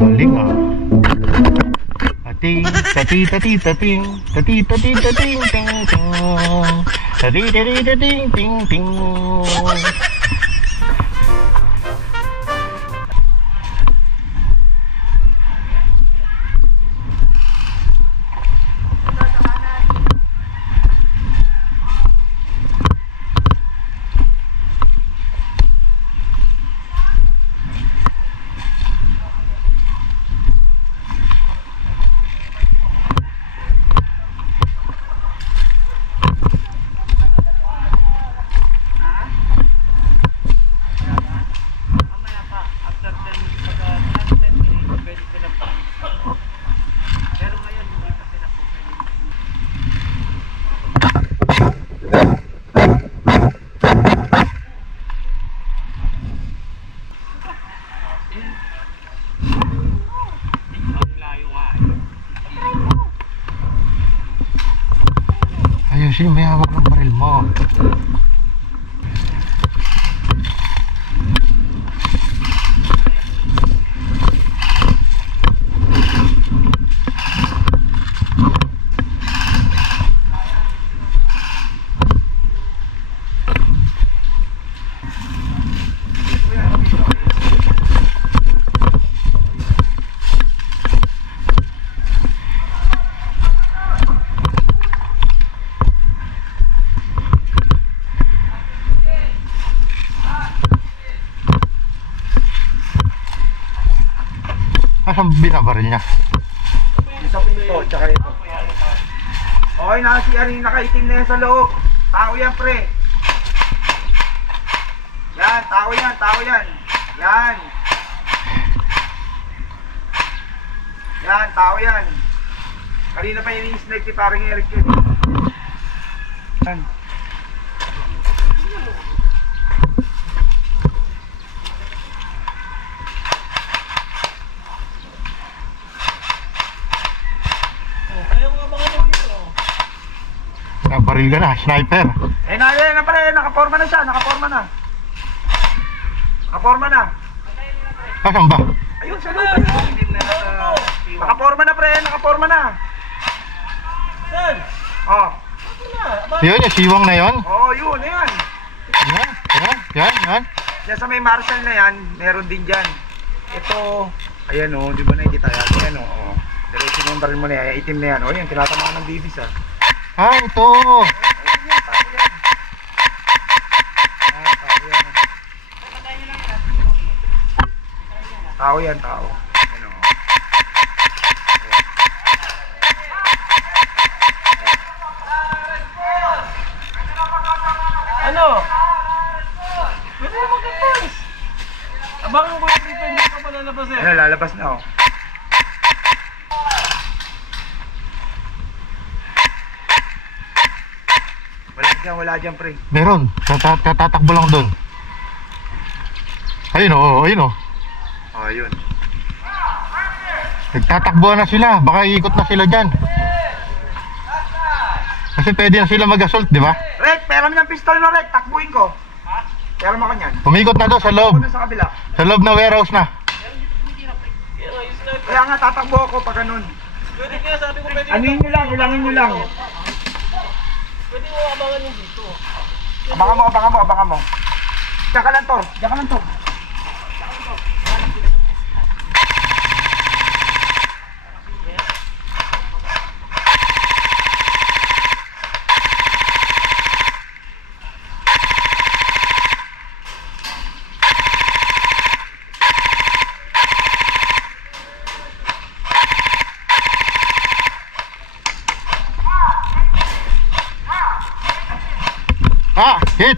Galing ah. Tating, tati, tati, tating, tati, tati, tating, ting, ting. Tati, tati, tating, ting, ting. Ayusin mo yung hawak ng baril mo. Asan binabaril niya? Isang pinto, tsaka ito. Okay na si Ari, nakaitim na yan sa loob. Tao yan, pre. Yan, tao yan, tao yan. Yan. Yan, tao yan. Kanina pa yung snake si paring Eric yun. Yan. Nabaril ka na, sniper. Na pala, nakaporma na siya, nakaporma na. Nakaporma na. Asan ba? Ayun, sa loob. Nakaporma na, pre, nakaporma na. Saan? Oh. Yun, yung siwang na yun. Oh, yun, yan. Yan. Diyan sa may Marshall na yan, meron din dyan. Ito, ayan o, di ba nakikita yan? Ayan o, diretso mo yung baril mo na yan, itim na yan. O, yan, tinatamaan ng bibis ha. Ah, ito. Ayan, tao yan. Ayan, tao yan. Tao yan, tao. Ayan o. Ano? Pwede na mag-advance. Abangan ko yung dito, hindi pa pa lalabas eh. Ano, lalabas na o. Wala dyan, pre. Meron. Tatakbo lang doon. Ayun o, ayun o. Oh, yun. Nagtatakbo na sila. Baka iikot na sila dyan. Kasi pwede na sila mag-assault, di ba? Rek, pera mo ng pistol mo, Rek. Takbuhin ko. Pera mo ka niyan. Umikot na doon sa loob. Takbo na sa kabila. Sa loob na warehouse na. Kaya nga, tatakbo ako pag ganun. Pwede kaya sabi ko pwede. Anuhin nyo lang, ilangin nyo lang. Pwede mo abangan yung dito. Abangan mo. Diyan ka lang, Tor. Diyan ka lang, Tor. Ah, hit.